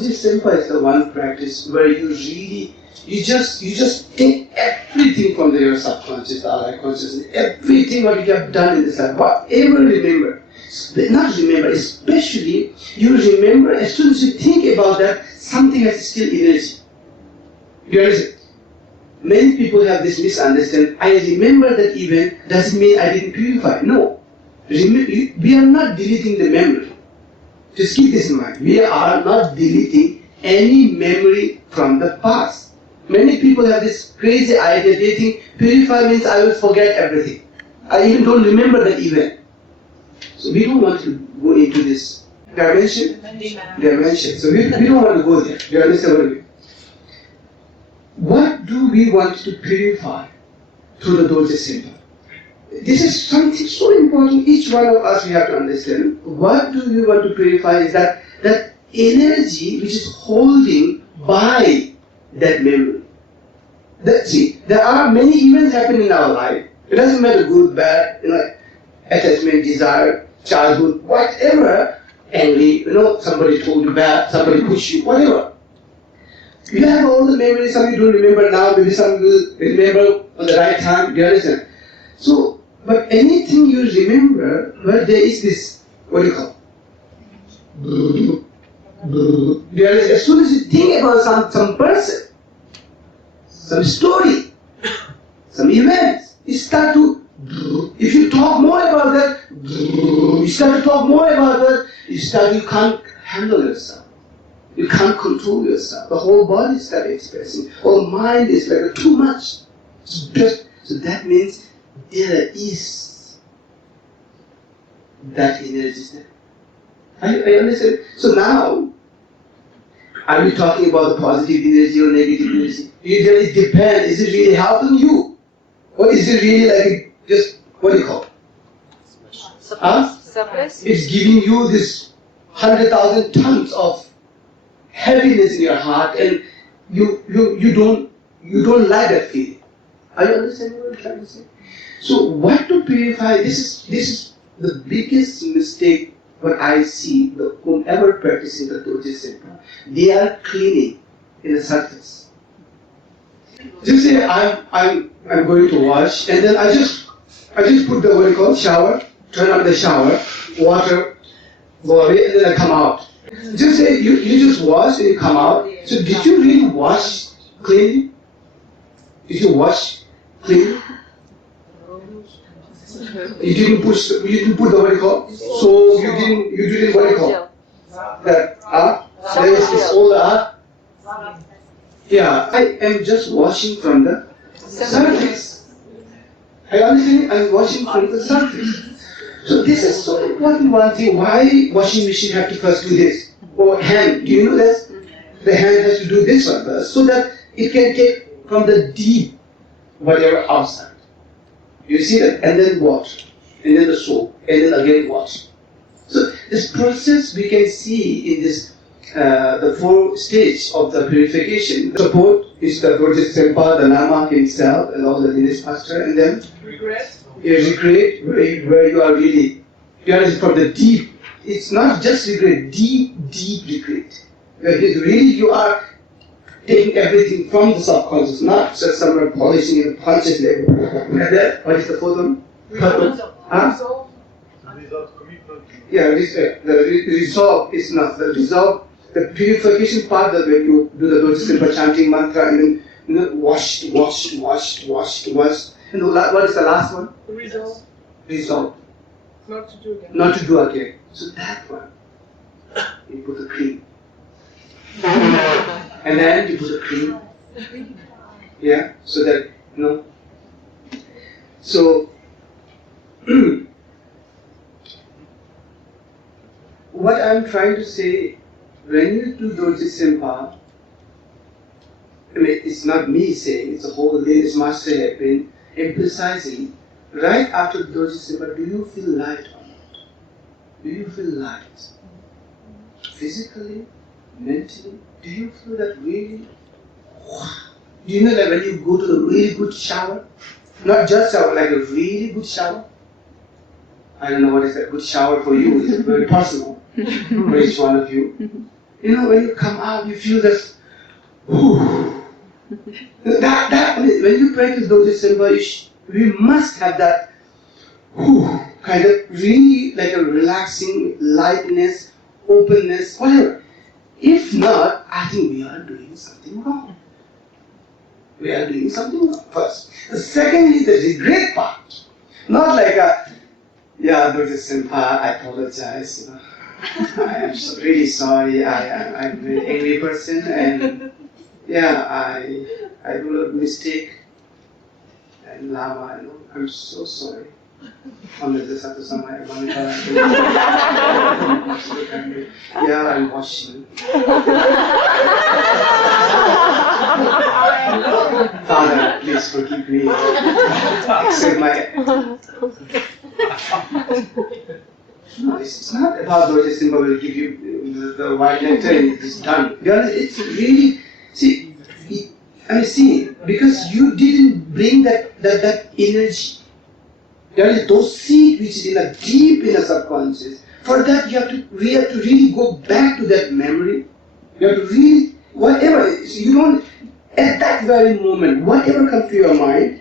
Dorje Sempa is the one practice where you just take everything from your subconscious, the other consciousness, everything what you have done in this life, whatever remember. Not remember, especially you remember as soon as you think about that, something has still energy. You understand? Many people have this misunderstanding. I remember that event doesn't mean I didn't purify. No. We are not deleting the memory. Just keep this in mind. We are not deleting any memory from the past. Many people have this crazy idea. They think purify means I will forget everything. I even don't remember the event. So we don't want to go into this dimension. So we don't want to go there. You understand what I mean? What do we want to purify through the Dorje Sempa? This is something so important. Each one of us we have to understand. What do we want to purify is that energy which is holding by that memory. See, there are many events happening in our life. It doesn't matter good, bad, attachment, desire, childhood, whatever, angry, somebody told you bad, somebody pushed you, whatever. You have all the memories, some you don't remember now, maybe some will remember on the right time, do you understand? So, but anything you remember, well, there is this, what do you call? Do you understand? As soon as you think about some person, some story, some events, you start to, if you talk more about that, you start to talk more about that, you can't handle yourself. You can't control yourself. The whole body starts expressing. Whole mind is like too much. So that means there is that energy there. I understand. So now, are we talking about the positive energy or negative energy? It depends. Is it really helping you? Or is it really like just, what do you call it? Suppress? It's giving you this 100,000 tons of heaviness in your heart, and you don't like that feeling. Are you understanding what I'm trying to say? So what to purify? This is the biggest mistake what I see. Whomever practicing the Dorje Sempa, they are cleaning in the surface. Just say I'm going to wash, and then I just put the what you call shower, turn on the shower, water go away, and then I come out. Just say you just wash and you come out. So did you really wash cleanly? Did you wash cleanly? You didn't put the what you call? So you didn't what you call? That there is this all yeah, I am just washing from the surface. I understand I'm washing from the surface. So this is so important one thing. Why washing machine have to first do this? Or hand, do you know this? The hand has to do this one first, so that it can take from the deep, whatever outside. You see that? And then wash, and then the soap, and then again wash. So this process we can see in this, the 4 stages of the purification. The support is the Dorje Sempa, the Nama himself, and all the lineage master, and then regret. You regret where you are really, from the deep. It's not just regret, deep regret. Really you are taking everything from the subconscious, not just somewhere polishing in the conscious level. And then, what is the 4th one? Resolve. Yeah, the resolve is not the resolve. The purification part that when you do the Dorje Sempa chanting mantra and then wash. And what is the last one? Resolve. Not to do again. So that one, you put the cream. And then you put the cream. Yeah, so that, So, what I'm trying to say, when you do Dorje Sempa, it's not me saying, it's the whole lineage master have been emphasizing. Right after Dorje Sempa, do you feel light or not? Do you feel light? Physically, mentally, do you feel that really? Do you know that when you go to a really good shower, not just shower, like a really good shower? I don't know what is that good shower for you, it's very personal for each one of you. when you come out, you feel this, whew. When you practice Dorje Sempa, we must have that kind of really like a relaxing lightness, openness, whatever. If not, I think we are doing something wrong. We are doing something wrong first. The second is the regret part. Not like Dorje Sempa, I apologize. I am really sorry. I'm a very angry person, and I do a mistake. And Lama, I'm so sorry. I'm washing. Father, please forgive me. Accept my. No, it's not about Dorje Sempa will give you the white nectar and it's done. It's really, because you didn't bring that energy. There is those seeds which is in a deep in the subconscious. For that we have to really go back to that memory. You have to really, whatever, you don't, at that very moment, whatever comes to your mind,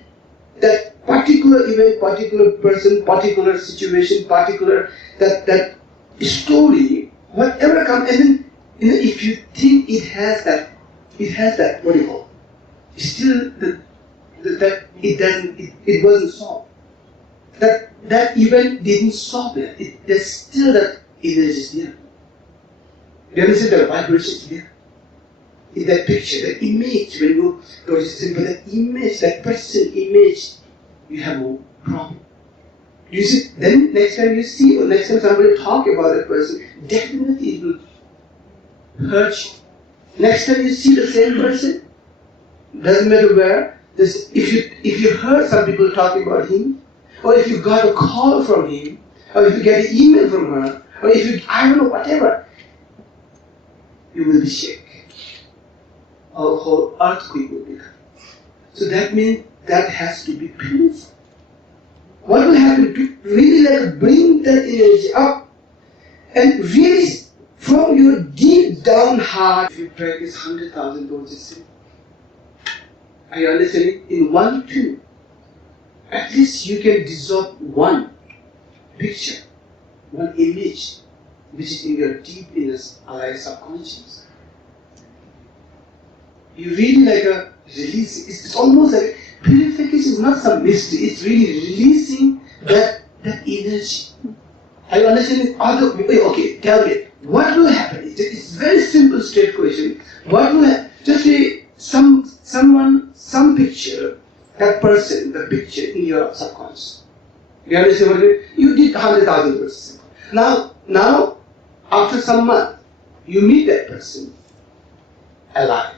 that particular event, particular person, particular situation, particular that story, whatever comes, and then if you think it has that what do you call? Still that it wasn't solved. That event didn't solve it. There's still that energy is there. You understand the vibration is there. In that picture, that image, when you Dorje Sempa, that image, that person image, you have a problem. You see, then next time you see, or next time somebody talk about that person, definitely it will hurt you. Next time you see the same person, doesn't matter where, if you heard some people talking about him, or if you got a call from him, or if you get an email from her, or if you, I don't know, whatever, you will be shaken. A whole earthquake will become. So that means that has to be purified. What will happen to really bring that energy up and really from your deep down heart, if you practice 100,000 Dorje Sempa, are you understanding? In 1, 2, at least you can dissolve one picture, one image, which is in your deep inner alive subconscious. You really release. It's almost like purification is not some mystery. It's really releasing that energy. Are you understanding? Okay, tell me, what will happen? It's very simple, straight question. What will happen? Just say some picture, that person, the picture in your subconscious. You understand what I mean? You did 100,000 verses. Now, after some month, you meet that person alive,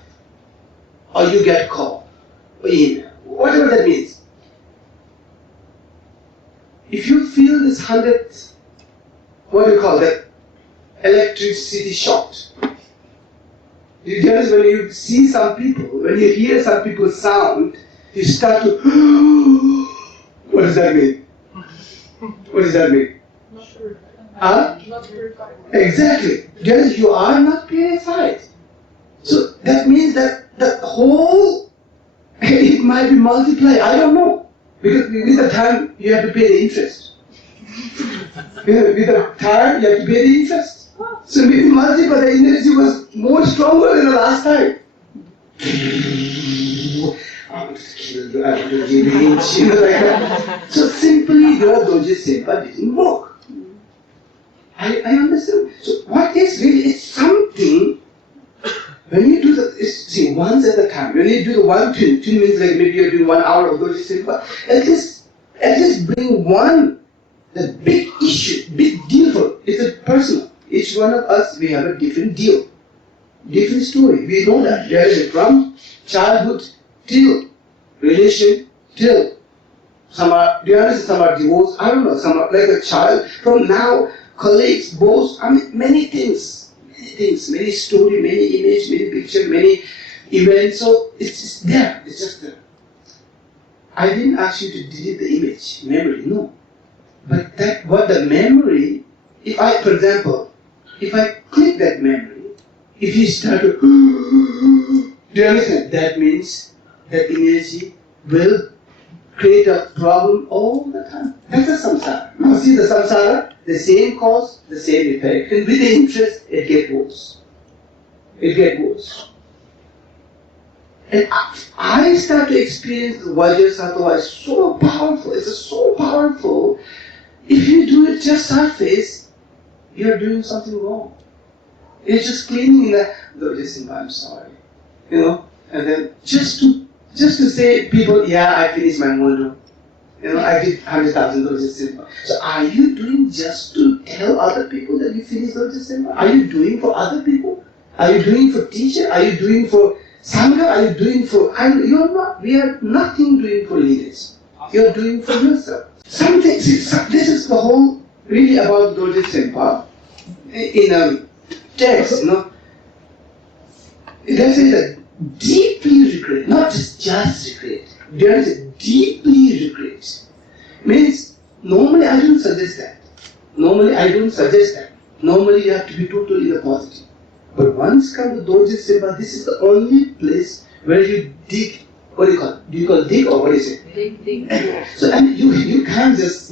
or you get a call, or email, whatever that means. If you feel this 100, what do you call that? Electricity shock. You realize when you see some people, when you hear some people's sound, you start to, what does that mean? What does that mean? Not purified. Huh? Not purified. Exactly. Because you are not purified. So that means that the whole, it might be multiplied. I don't know. Because with the time, you have to pay the interest. With the time, you have to pay the interest. So maybe multiply, the energy was more stronger than the last time. I want to kill you, I want to give you inch, like that. So simply, your Dorje Sempa didn't work. I understand. So what is really, it's something, when you do see, once at a time, when you do the 1 tune means like maybe you're doing 1 hour of Dorje Sempa, at least bring one, the big issue, big deal for it. It's a personal. Each one of us, we have a different deal, different story. We know that. There is a from childhood till relation till some are, do you understand, some are divorced, I don't know, some are like a child, from now, colleagues, boss, I mean many things, many story, many image, many picture, many events, so it's just there, it's just there. I didn't ask you to delete the image, memory, no. But what the memory, for example, if I click that memory, if you start to, do you understand? That means that energy will create a problem all the time. That's the samsara. Now see the samsara, the same cause, the same effect. And with the interest, it gets worse. It gets worse. And I start to experience the Vajrasattva is so powerful. It's so powerful. If you do it just surface, you're doing something wrong. You're just cleaning the listen, I'm sorry. And then just to say people, yeah, I finished my module. I did 100,000 Sempa. So are you doing just to tell other people that you finished Sempa? Are you doing for other people? Are you doing for teacher? Are you doing for Sangha? Are you doing for... You're not. We are nothing doing for leaders. You're doing for yourself. This is the whole really about Dorje Sempa in a text, It does say that deeply regret, not just regret. There is a deeply regret. Means, normally I don't suggest that. Normally you have to be totally in the positive. But once come to Dorje Sempa, this is the only place where you dig. What do you call it? Do you call it dig or what is it? Dig. So and you can't just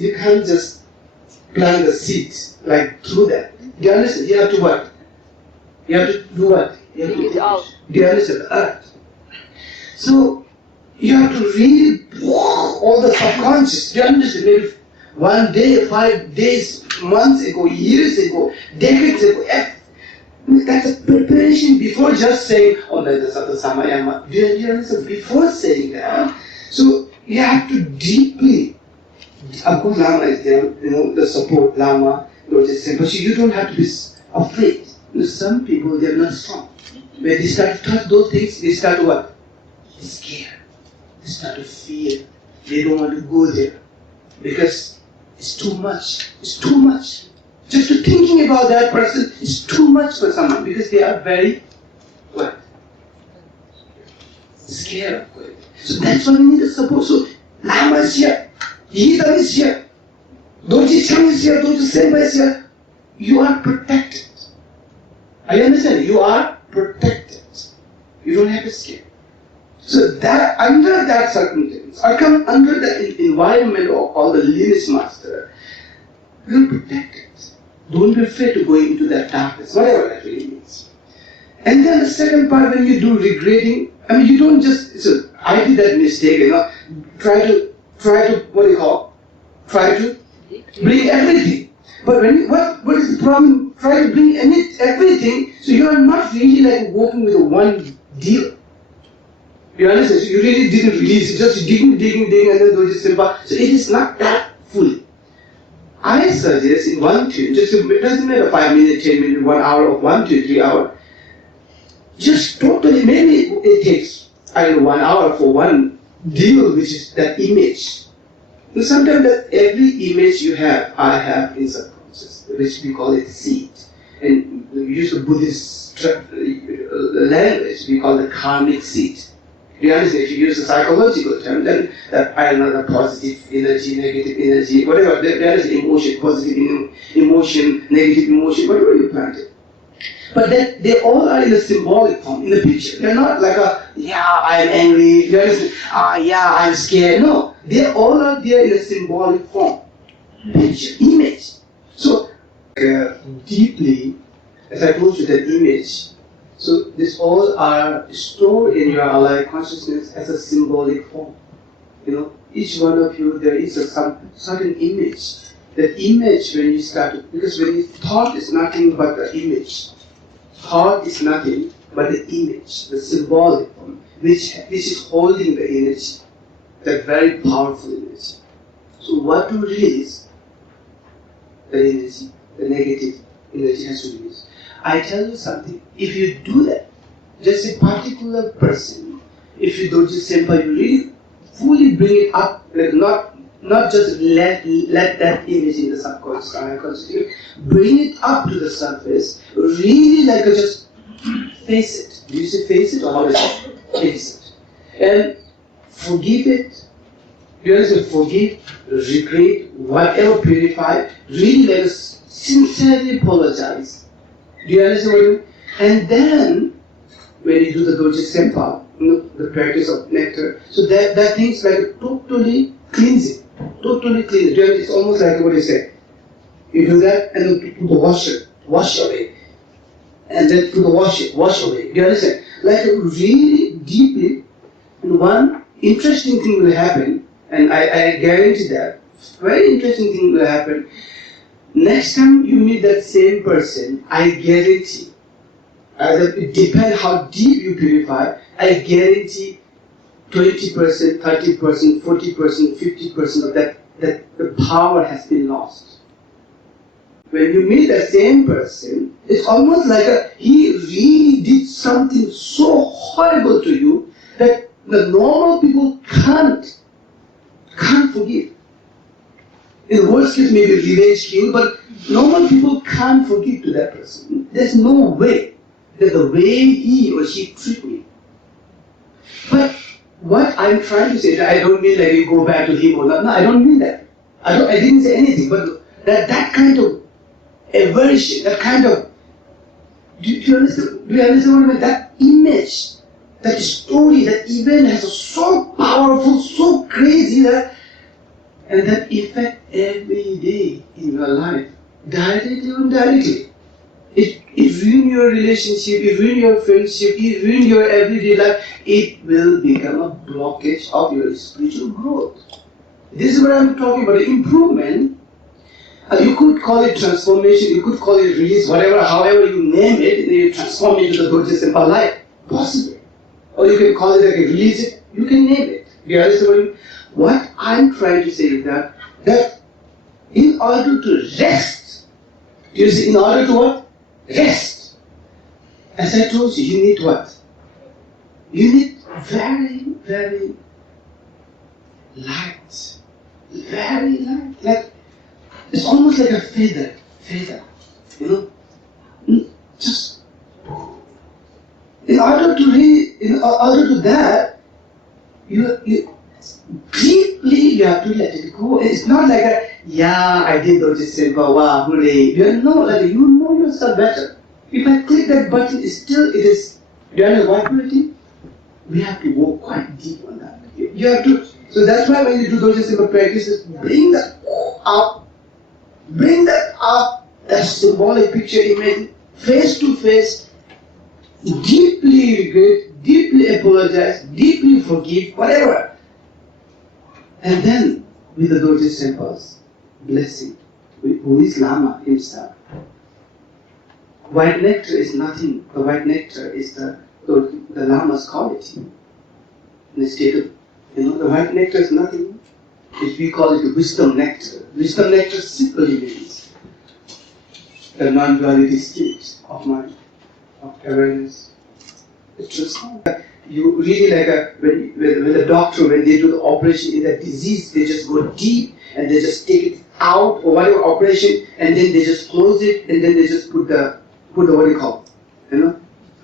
plant the seeds like through that. Do you understand? You have to what? You have to do what? You have to out. Do you understand? Earth. So you have to really walk all the subconscious. Do you understand? Maybe one day, 5 days, months ago, years ago, decades ago. That's a preparation before just saying, oh, that's a samayama. Do you understand? Before saying that, so you have to deeply. Of course, Lama is there, the support Lama, Dorje Sempa. But you don't have to be afraid. Some people, they're not strong. When they start to touch those things, they start to what? Scared. They start to fear. They don't want to go there because it's too much. It's too much. Just to thinking about that person is too much for someone because they are very what? Scared of it. So that's why we need the support. So Lama is here, Yidam is here, Dorje Chang is here, Dorje Sempa is here. You are protected. I understand. You are protected. You don't have to scare. So that under that circumstance, I come under the environment of all the lineage master, you're protected. Don't be afraid to go into that darkness, whatever that really means. And then the second part, when you do regretting, you don't just, so I did that mistake, try to, what do you call, try to bring everything. But when what is the problem? Try to bring everything, so you are not really like working with one deal. You understand? So you really didn't release, just digging, and then Dorje Sempa. So it is not that fully. I suggest in one tune, just it doesn't matter 5 minutes, 10 minutes, 1 hour, or 1 to 3 hours. Just totally, maybe it takes 1 hour for one deal, which is that image. And sometimes that every image you have, I have in subconscious, which we call it seed. And we use the Buddhist language, we call it karmic seed. You understand? If you use a psychological term, then that the positive energy, negative energy, whatever, there is emotion, positive emotion, negative emotion, whatever you plant it. But they all are in a symbolic form, in the picture. They're not like I am angry, you understand? I'm scared. No, they all are there in a symbolic form. Picture, image. So, deeply, as I told you, that image, so these all are stored in your alive consciousness as a symbolic form. Each one of you, there is some certain image. That image when you start to, because thought is nothing but the image. Thought is nothing but the image, the symbolic form, which is holding the energy, that very powerful energy. So what to release? The energy, the negative energy has to release. I tell you something, if you do that, just a particular person, if you do just Sempa, you really fully bring it up, like not just let that image in the subconscious, unconscious, bring it up to the surface, really like just face it. Do you say face it or how is it? Face it. And forgive it. You understand? Forgive, regret, whatever, purify, really let us sincerely apologize. Do you understand what I mean? And then, when you do the Dorje Sempa, the practice of nectar, so that thing's like totally cleansing. Totally cleansing. It's almost like what you say. You do that and then put the wash away. And then put the wash away. Do you understand? Like really deeply, and one interesting thing will happen, and I guarantee that, very interesting thing will happen. Next time you meet that same person, I guarantee, it depends how deep you purify, I guarantee 20%, 30%, 40%, 50% of that the power has been lost. When you meet the same person, it's almost like he really did something so horrible to you that the normal people can't forgive. In the worst case, maybe revenge kill, but normal people can't forgive to that person. There's no way that the way he or she treat me. But what I'm trying to say, I don't mean like you go back to him or not. No, I don't mean that. I didn't say anything, but that kind of aversion, that kind of, do you understand what I mean? That image, that story, that event has so powerful, so crazy that, and that effect every day in your life, directly or indirectly. It ruins your relationship, it ruins your friendship, it ruins your everyday life. It will become a blockage of your spiritual growth. This is what I'm talking about, improvement. You could call it transformation, you could call it release, whatever, however you name it, you transform it into the Dorje Sempa life. Possible. Or you can call it like a release it, you can name it. Do you understand what I'm trying to say is that in order to rest, you see, in order to what? Rest. As I told you, you need what? You need very, very light. Very light. Like, it's almost like a feather, you know, just in order to that, you deeply you have to let it go. It's not like I did Dorje Sempa, wow, hooray. You know yourself better. If I click that button, it is. Do you understand why purity? We have to go quite deep on that. You have to. So that's why when you do Dorje Sempa practices, bring that up. Bring that up, that symbolic picture image, face to face, deeply regret, deeply apologize, deeply forgive, whatever. And then, with the Dorje Sempa's blessing, who is Lama himself. White nectar is nothing. The white nectar is the Lama's quality. In the state of, the white nectar is nothing. If we call it the wisdom nectar. Wisdom nectar simply means the non-duality state of mind, of awareness. It's just you really like when the doctor, when they do the operation in that disease, they just go deep and they just take it out or whatever operation, and then they just close it, and then they just put the what do you call,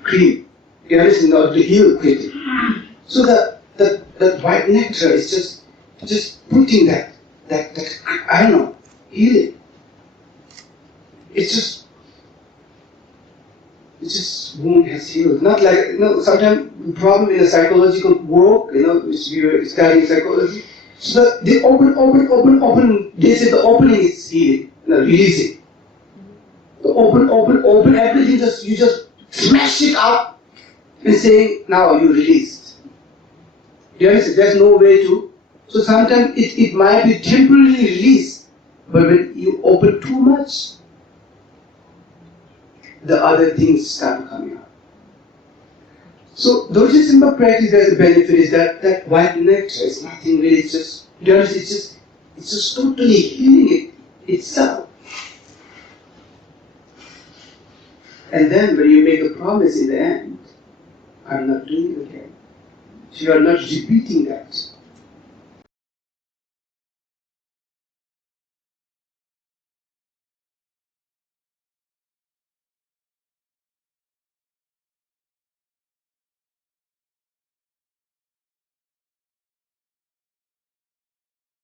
cream. You understand, in order to heal quickly. So the white nectar is just putting that I don't know, healing. It's just wound has healed. Not like, sometimes the problem in the psychological work, which we were studying psychology. So they open, they say the opening is healing, releasing. The open, everything you just smash it up and saying, now you released. Do you understand? There's no way to. So sometimes it might be temporarily released, but when you open too much, the other things start coming out. So Dorje Sempa practice, there's a benefit is that white nectar is nothing really, it's just, to be honest, it's just totally healing itself. And then when you make a promise in the end, I'm not doing it again. So you are not repeating that.